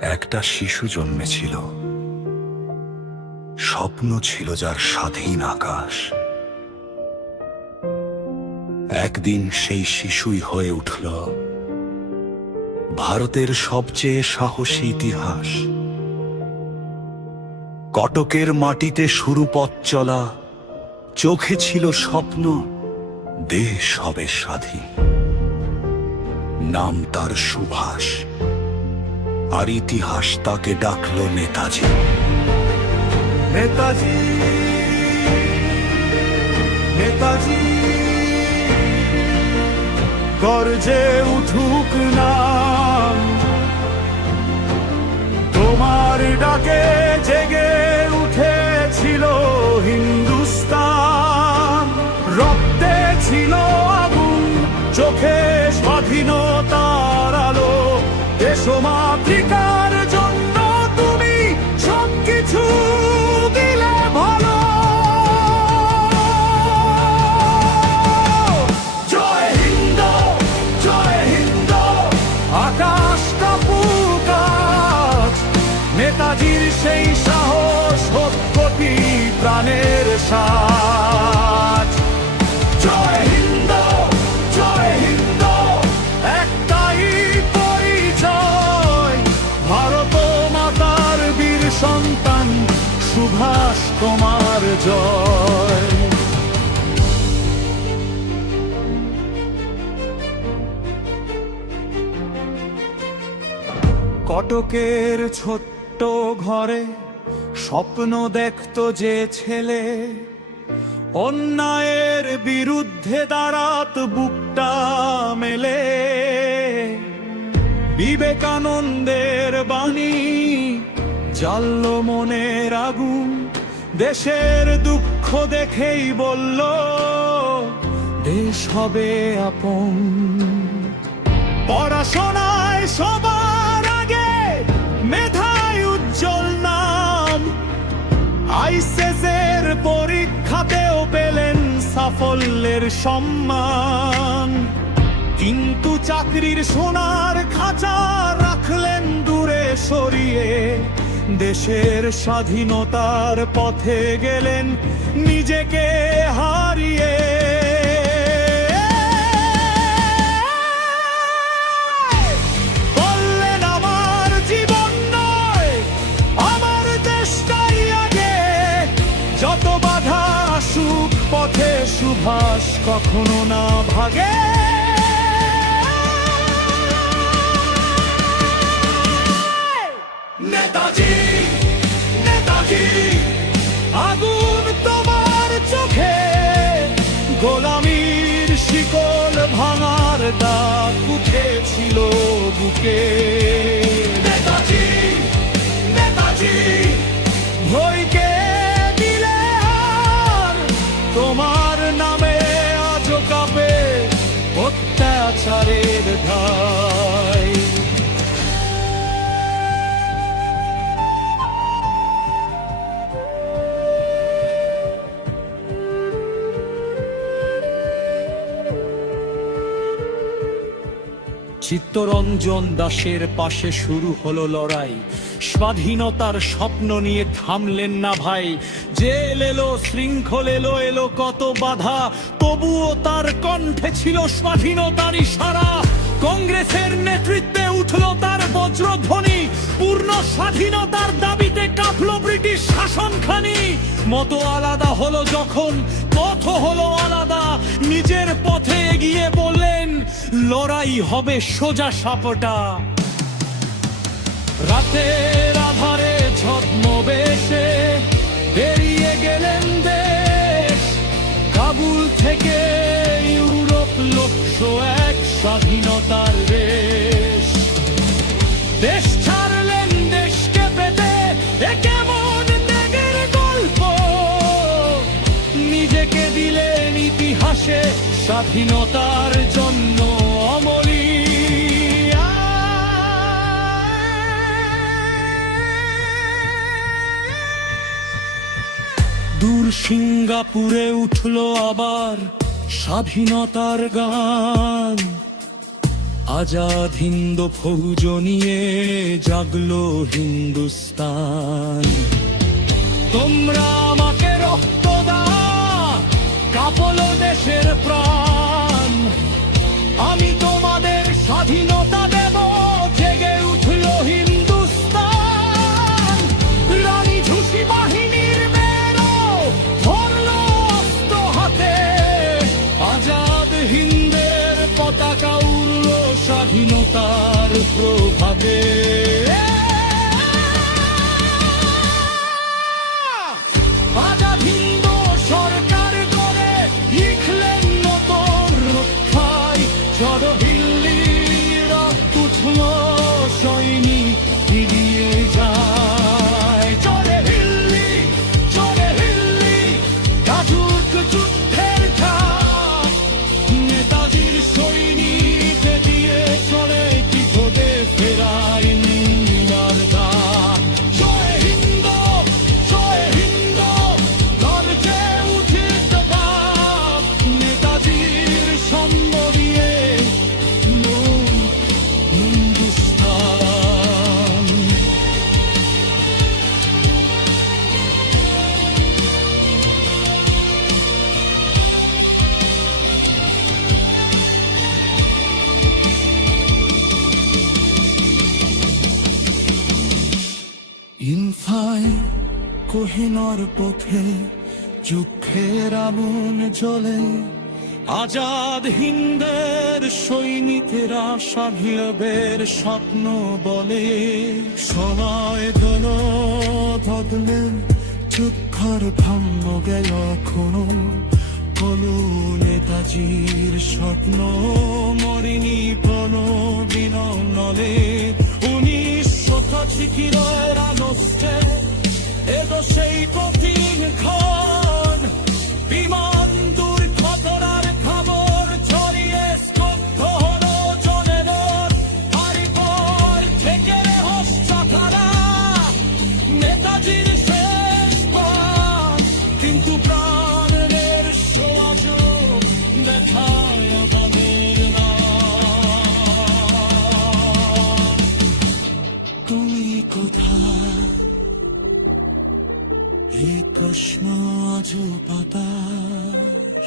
একটা শিশু জন্মেছিল, স্বপ্ন ছিল যার স্বাধীন আকাশ। একদিন সেই শিশুই হয়ে উঠল ভারতের সবচেয়ে সাহসী ইতিহাস। কটকের মাটিতে শুরু পথ চলা, চোখে ছিল স্বপ্ন, দেশ হবে স্বাধীন। নাম তার সুভাষ, আর ইতিহাস তাকে ডাকল নেতাজি। নেতাজি, নেতাজি, গর্জে উঠুক নাম, তোমার ডাকে জেগে উঠেছিল হিন্দুস্তান। রক্তে ছিল আগুন, চোখে স্বাধীনতার আলো। দেশমাতৃকার জন্য তুমি সবকিছু দিলে ভালো। জয় হিন্দ, জয় হিন্দ, আকাশ কাঁপুক আজ। নেতাজির সেই সাহস হোক কোটি প্রাণের সাজ। জয় হিন্দ, জয় হিন্দ, একটাই পরিচয়, ভারত মাতার বীর সন্তান সুভাষ তোমার জয়। কটকের ছোট্ট ঘরে স্বপ্ন দেখতো যে ছেলে, অন্যায়ের বিরুদ্ধে দাঁড়াত বুকটা মেলে। বিবেকানন্দের বাণী জ্বালল মনের আগুন, দেশের দুঃখ দেখেই বলল দেশ হবে আপন। পড়াশোনায় সবার আগে, মেধায় উজ্জ্বল নাম, আইসিএসের পরীক্ষাতেও পেলেন সাফল্যের সম্মান। কিন্তু চাকরির সোনার খাঁচা রাখলেন দূরে সরিয়ে, দেশের স্বাধীনতার পথে গেলেন নিজেকে হারিয়ে। বললেন আমার জীবন নয়, আমার দেশটাই আগে। যত বাধা আসুক পথে সুভাষ কখনো না ভাগে। নেতাজি, নেতাজি, আগুন তোমার চোখে, গোলামির শিকল ভাঙার দাগ উঠেছিল বুকে। নেতাজি, নেতাজি, ভয়কে দিলে হার, তোমার নামে আজ কাঁপে অত্যাচারের ধাই। চিত্তরঞ্জন দাসের পাশে শুরু হলো লড়াই, স্বাধীনতার স্বপ্ন নিয়ে থামলেন না ভাই। জেল এলো, শৃঙ্খল এলো, এলো কত বাধা, তবুও তার কণ্ঠে ছিল স্বাধীনতার ইশারা। কংগ্রেসের নেতৃত্বে উঠল তার বজ্রধ্বনি, পূর্ণ স্বাধীনতার দাবিতে কাঁপল ব্রিটিশ শাসনখানি। মতো আলাদা হলো যখন, পথ হলো আলাদা, নিজের পথে এগিয়ে বললেন লড়াই হবে সোজা সাপটা। রাতের আধারে ছদ্মবেশে বেরিয়ে গেলেন দেশ, কাবুল থেকে ইউরোপ লোকশো এক স্বাধীনতার রেশ। দেশ ছাড়লেন দেশকে পেতে, এ কেমন ত্যাগের গল্প, নিজেকে দিলেন ইতিহাসে স্বাধীনতার জন্য অমলি। দূর সিঙ্গাপুরে উঠল আবার স্বাধীনতার গান, আজাদ হিন্দ ফৌজ নিয়ে জাগলো হিন্দুস্তান। তোমরা আমাকে রক্ত দাও, কাঁপলো দেশের প্রাণ। আমি তোমাদের স্বাধীনতা দেব, জেগে উঠলো হিন্দুস্তান। রানী ঝুঁসি বাহিনীর মেয়েরা ধরলো অস্ত্র হাতে, আজাদ হিন্দের পতাকা উড়লো স্বাধীনতার প্রভাবে। আজাদ হিন্দ সরকার গড়ে লিখলেন নতুন রক্ষায়, চলো দিল্লি রক্ত উঠলো সৈনিক এগিয়ে যায়। চলে দিল্লি, চলে দিল্লি, কাজুক যুদ্ধের ঘাট। নেতাজির সৈনিক দিয়ে চলে কি খোদে ফেরায় নির্মার গান। জয় হিন্দ, জয় হিন্দ, গর্জে উঠিত বাপ। নেতাজির সঙ্গ দিয়ে হিন্দুস্তান। ইনফায় কোহিনর পথে যুদ্ধের আগুন জ্বলে, আজাদ হিন্দের সৈনিকেরা স্বাধীনতার স্বপ্ন বলে। সময় দল বদলে যুদ্ধর ভাঙ্গ গেল এখনো, বলো নেতাজির স্বপ্ন মরিনি কোনো দিন নলে। 1925 আগস্টে এলো সেই কঠিন ক্ষণ, বিমান দুর্ঘটনার খবর ছড়িয়ে স্তব্ধ হলো জনমন। পর থেকে হস্তাধারা নেতাজির শেষ পান, কিন্তু প্রাণের সোয়াজও দেখায় তাদের না। তুমি কোথায় এই কসমজ বাতাস?